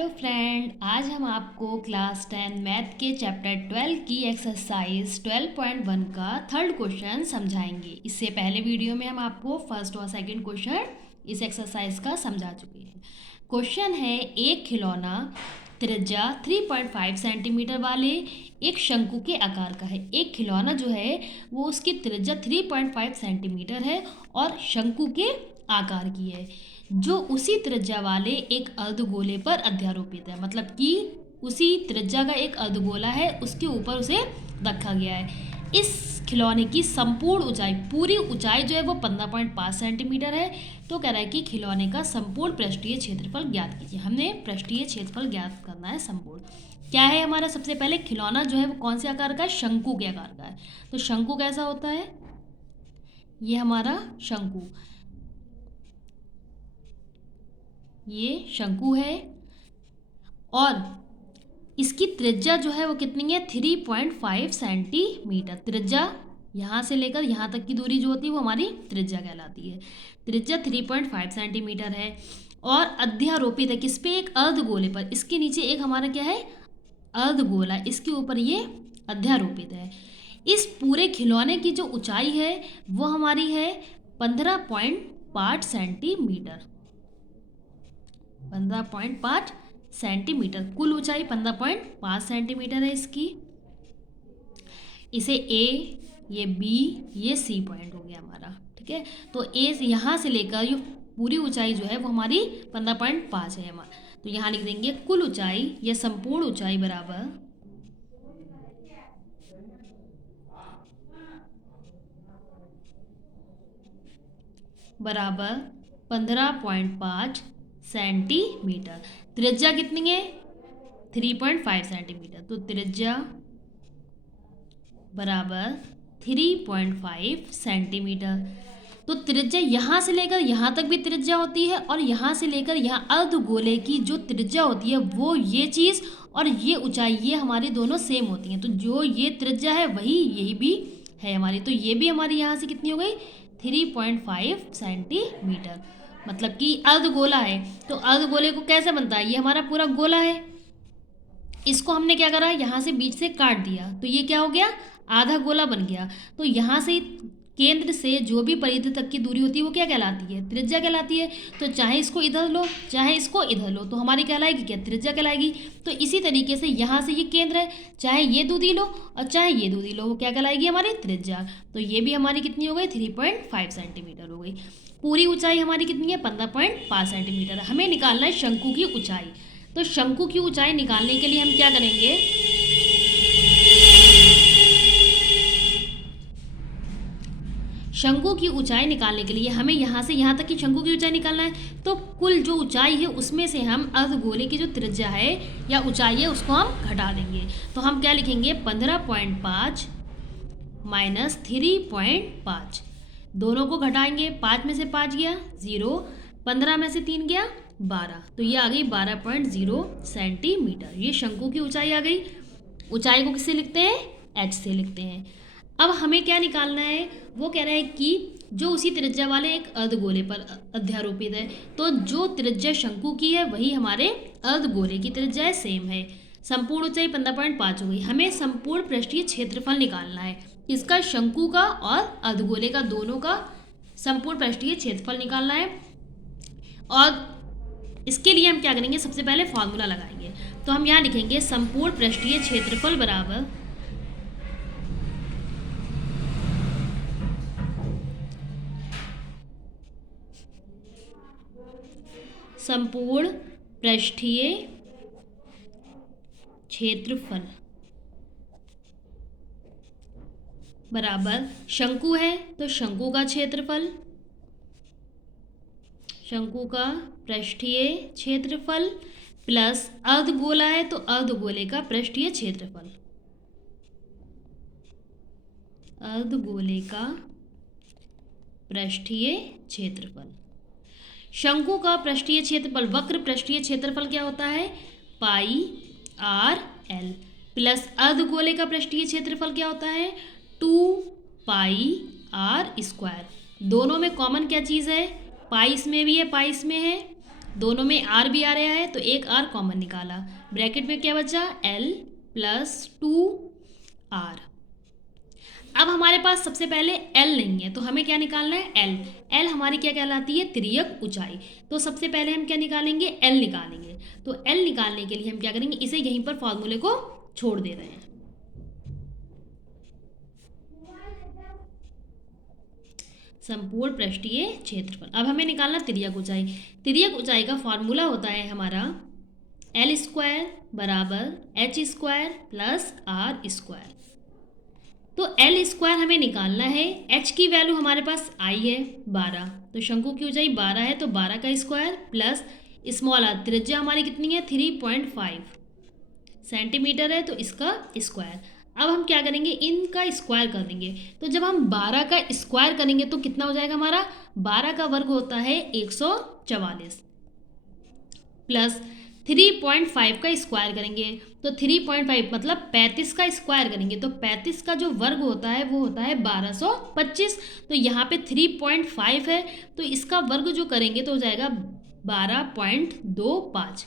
Hello friend, आज हम आपको क्लास 10 मैथ के चैप्टर 12 की एक्सरसाइज 12.1 का थर्ड क्वेश्चन समझाएंगे। इससे पहले वीडियो में हम आपको फर्स्ट और सेकंड क्वेश्चन इस एक्सरसाइज का समझा चुके हैं। क्वेश्चन है, एक खिलौना त्रिज्या 3.5 सेंटीमीटर वाले एक शंकु के आकार का है। एक खिलौना जो है वो उसकी त्रिज्या 3.5 सेंटीमीटर है और शंकु के आकार की है, जो उसी त्रिज्या वाले एक अर्धगोले पर अध्यारोपित है। मतलब कि उसी त्रिज्या का एक अर्धगोला है, उसके ऊपर उसे रखा गया है। इस खिलौने की संपूर्ण ऊंचाई, पूरी ऊंचाई जो है वो 15.5 सेंटीमीटर है। तो कह रहा है कि खिलौने का संपूर्ण पृष्ठीय क्षेत्रफल ज्ञात कीजिए। हमने पृष्ठीय क्षेत्रफल ज्ञात करना है संपूर्ण। क्या है हमारा, सबसे पहले खिलौना जो है वो कौन से आकार का है, शंकु के आकार का है। तो शंकु कैसा होता है, ये हमारा शंकु, ये शंकु है और इसकी त्रिज्या जो है वो कितनी है, 3.5 सेंटीमीटर। त्रिज्या यहाँ से लेकर यहाँ तक की दूरी जो होती है वो हमारी त्रिज्या कहलाती है। त्रिज्या 3.5 सेंटीमीटर है और अध्यारोपित है किस पे, एक अर्धगोले पर। इसके नीचे एक हमारा क्या है, अर्धगोला, इसके ऊपर ये अध्यारोपित है। इस पूरे खिलौने की जो ऊंचाई है वो हमारी है 15.5 सेंटीमीटर। 15.5 सेंटीमीटर, कुल ऊंचाई 15.5 सेंटीमीटर है इसकी। इसे ए, ये बी, ये सी पॉइंट हो गया हमारा, ठीक है। तो ए यहाँ से लेकर ये पूरी ऊंचाई जो है वो हमारी 15.5 है हमारा। तो यहाँ लिख देंगे कुल ऊंचाई या संपूर्ण ऊंचाई बराबर 15.5 सेंटीमीटर। त्रिज्या कितनी है, 3.5 सेंटीमीटर। तो त्रिज्या बराबर 3.5 सेंटीमीटर। तो त्रिज्या यहाँ से लेकर यहाँ तक भी त्रिज्या होती है और यहाँ से लेकर यहाँ अर्धगोले की जो त्रिज्या होती है वो ये चीज़ और ये ऊंचाई, ये हमारी दोनों सेम होती हैं। तो जो ये त्रिज्या है वही यही भी है हमारी। तो ये भी हमारी यहाँ से कितनी हो गई, 3.5 सेंटीमीटर। मतलब कि अर्धगोला है, तो अर्धगोले को कैसे बनता है, ये हमारा पूरा गोला है, इसको हमने क्या करा, यहाँ से बीच से काट दिया, तो ये क्या हो गया, आधा गोला बन गया। तो यहाँ से केंद्र से जो भी परिधि तक की दूरी होती है वो क्या कहलाती है, त्रिज्या कहलाती है। तो चाहे इसको इधर लो चाहे इसको इधर लो तो हमारी कहलाएगी क्या, त्रिज्या कहलाएगी। तो इसी तरीके से यहाँ से ये केंद्र है, चाहे ये दूरी लो और चाहे ये दूरी लो, वो क्या कहलाएगी, हमारी त्रिज्या। तो ये भी हमारी कितनी हो गई, 3.5 सेंटीमीटर हो गई। पूरी ऊंचाई हमारी कितनी है, 15.5 सेंटीमीटर। हमें निकालना है शंकु की ऊंचाई। तो शंकु की ऊंचाई निकालने के लिए हम क्या करेंगे, शंकु की ऊंचाई निकालने के लिए हमें यहाँ से यहाँ तक की शंकु की ऊंचाई निकालना है। तो कुल जो ऊंचाई है उसमें से हम अर्धगोले की जो त्रिज्या है या ऊंचाई है उसको हम घटा देंगे। तो हम क्या लिखेंगे, 15.5 माइनस 3.5, दोनों को घटाएंगे। 5 में से 5 गया 0, 15 में से 3 गया 12, तो ये आ गई 12.0 सेंटीमीटर। ये शंकु की ऊंचाई आ गई। ऊंचाई को किससे लिखते हैं, h से लिखते हैं। अब हमें क्या निकालना है, वो कह रहा है कि जो उसी त्रिज्या वाले एक अर्धगोले पर अध्यारोपित है। तो जो त्रिज्या शंकु की है वही हमारे अर्धगोले की त्रिज्या है, सेम है। संपूर्ण ऊंचाई 15.5 हो गई। हमें संपूर्ण पृष्ठीय क्षेत्रफल निकालना है, इसका शंकु का और अर्धगोले का दोनों का संपूर्ण पृष्ठीय क्षेत्रफल निकालना है। और इसके लिए हम क्या करेंगे, सबसे पहले फॉर्मूला लगाएंगे। तो हम यहाँ लिखेंगे संपूर्ण पृष्ठीय क्षेत्रफल बराबर संपूर्ण पृष्ठीय क्षेत्रफल बराबर शंकु है तो शंकु का क्षेत्रफल, शंकु का पृष्ठीय क्षेत्रफल प्लस अर्धगोला है तो अर्धगोले का पृष्ठीय क्षेत्रफल, अर्धगोले का पृष्ठीय क्षेत्रफल। शंकु का पृष्ठीय क्षेत्रफल, वक्र पृष्ठीय क्षेत्रफल क्या होता है, पाई आर एल, प्लस अर्धगोले का पृष्ठीय क्षेत्रफल क्या होता है, 2 पाई आर स्क्वायर। दोनों में कॉमन क्या चीज़ है, पाई इसमें भी है पाई इसमें है, दोनों में आर भी आ रहा है तो एक आर कॉमन निकाला, ब्रैकेट में क्या बचा एल प्लस 2r। अब हमारे पास सबसे पहले एल नहीं है तो हमें क्या निकालना है एल। एल हमारी क्या कहलाती है तिर्यक ऊंचाई। तो सबसे पहले हम क्या निकालेंगे एल निकालेंगे। तो एल निकालने के लिए हम क्या करेंगे इसे यहीं पर फॉर्मूले को छोड़ दे रहे हैं। संपूर्ण पृष्ठीय क्षेत्रफल। अब हमें निकालना तिर्यक ऊंचाई। तिर्यक ऊंचाई का फॉर्मूला होता है हमारा एल स्क्वायर बराबर H square plus R square. तो एल स्क्वायर हमें निकालना है, एच की वैल्यू हमारे पास आई है 12, तो शंकु की ऊंचाई 12 है तो 12 का स्क्वायर प्लस स्मॉल आर त्रिज्या हमारी कितनी है 3.5 सेंटीमीटर है तो इसका स्क्वायर। अब हम क्या करेंगे इनका स्क्वायर कर देंगे। तो जब हम 12 का स्क्वायर करेंगे तो कितना हो जाएगा हमारा 12 का वर्ग होता है 144 प्लस 3.5 का स्क्वायर करेंगे तो 3.5 मतलब 35 का स्क्वायर करेंगे तो 35 का जो वर्ग होता है वो होता है 1225। तो यहाँ पे 3.5 है तो इसका वर्ग जो करेंगे तो हो जाएगा 12.25।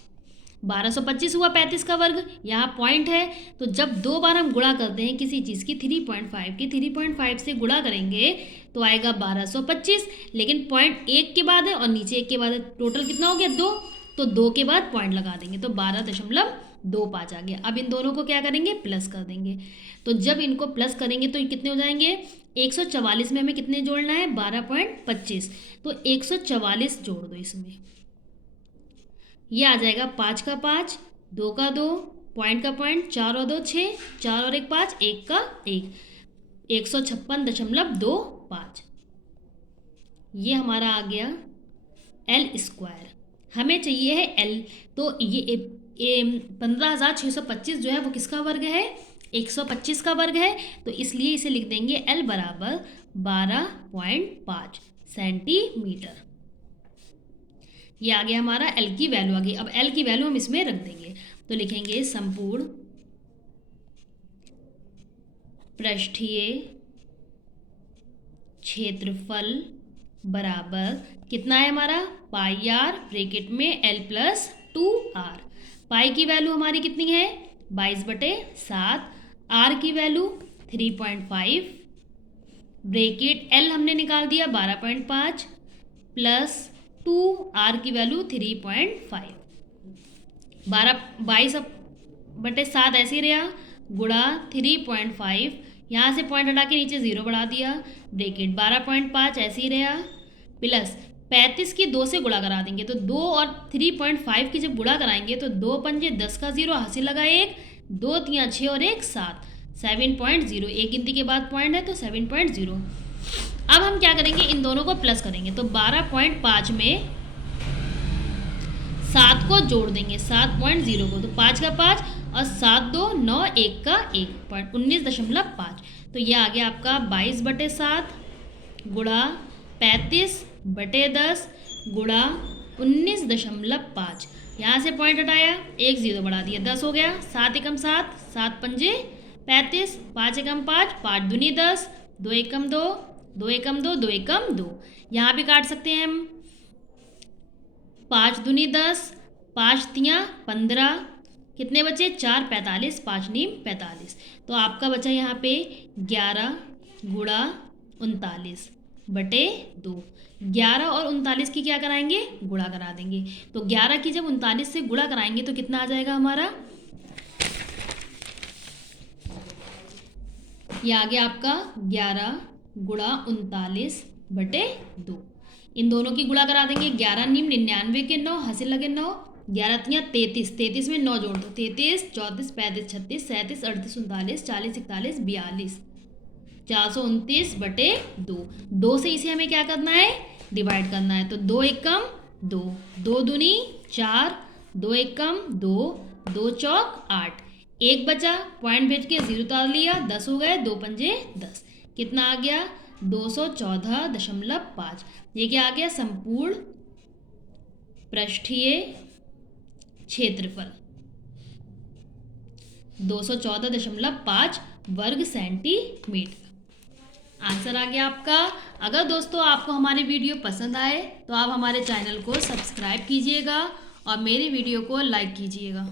1225 हुआ 35 का वर्ग, यहाँ पॉइंट है तो जब दो बार हम गुणा करते हैं किसी चीज़ की 3.5 की 3.5 से गुणा करेंगे तो आएगा 1225। लेकिन पॉइंट एक के बाद है और नीचे एक के बाद है, टोटल कितना हो गया 2, तो 2 के बाद पॉइंट लगा देंगे तो 12.25 आ गया। अब इन दोनों को क्या करेंगे प्लस कर देंगे। तो जब इनको प्लस करेंगे तो कितने हो जाएंगे 144 में हमें कितने जोड़ना है 12.25, तो 144 जोड़ दो इसमें, ये आ जाएगा 5 का 5, 2 का 2, पॉइंट का पॉइंट, 4 और 2 6, 4 और 1 5, 1 का 1, 156.25। ये हमारा आ गया एल स्क्वायर। हमें चाहिए है एल, तो ये 15,625 जो है वो किसका वर्ग है 125 का वर्ग है, तो इसलिए इसे लिख देंगे एल बराबर 12.5 सेंटीमीटर। ये आ गया हमारा एल की वैल्यू आ गई। अब एल की वैल्यू हम इसमें रख देंगे तो लिखेंगे संपूर्ण पृष्ठीय क्षेत्रफल बराबर कितना है हमारा पाई आर ब्रैकेट में एल प्लस 2r। पाई की वैल्यू हमारी कितनी है 22/7, आर की वैल्यू 3.5, ब्रैकेट एल हमने निकाल दिया 12.5 प्लस 2r की वैल्यू 3.5। 22/7 ऐसे ही रहा गुणा 3.5, यहाँ से पॉइंट हटा के नीचे 0 बढ़ा दिया, ब्रैकेट 12.5 ऐसे ही रहा प्लस 35 की 2 से गुणा करा देंगे तो 2 और 3.5 की जब गुणा कराएंगे तो 2 पंजे 10 का 0 हासिल लगा 1, 2 3 6 और 1 7, 7.0, एक गिनती के बाद पॉइंट है तो 7.0। अब हम क्या करेंगे इन दोनों को प्लस करेंगे तो 12.5 में 7 को जोड़ देंगे 7.0 को, तो 5 का 5 और 7 2 9 1 का 1 19.5। तो ये आ गया आपका 22/7 गुणा 35/10 गुणा 19.5। यहाँ से पॉइंट हटाया 1 0 बढ़ा दिया 10 हो गया, 7 एकम 7, 7 पंजे 35, 5 एकम 5, 5 दूनी 10, 2 एकम 2, 2 एकम 2, 2 एकम 2। यहाँ भी काट सकते हैं हम 5 दूनी 10, 5 तियाँ 15, कितने बचे 4 45, 5 नीम 45। तो आपका बचा यहाँ पे 11 गुणा 39/2। 11 और 39 की क्या कराएंगे गुणा करा देंगे, तो 11 की जब 39 से गुणा कराएंगे तो कितना आ जाएगा हमारा, ये आ गया आपका 11 गुणा 39/2। इन दोनों की गुणा करा देंगे, 11 नीम 99 के 9 हासिल लगे 9, 11 तियाँ 33, 33 में 9 जोड़ दो 33 34 35 36 37 38 39 40 41 42, 429/2। 2 से इसे हमें क्या करना है डिवाइड करना है, तो 2 एकम 2, 2 दूनी 4, 2 एकम 2, 2 चौक 8, 1 बचा पॉइंट भेज के 0 उतार लिया 10 हो गए, 2 पंजे 10, कितना आ गया 214.5। ये क्या आ गया संपूर्ण पृष्ठीय क्षेत्रफल 214.5 वर्ग सेंटीमीटर। आंसर आ गया आपका। अगर दोस्तों आपको हमारी वीडियो पसंद आए तो आप हमारे चैनल को सब्सक्राइब कीजिएगा और मेरी वीडियो को लाइक कीजिएगा।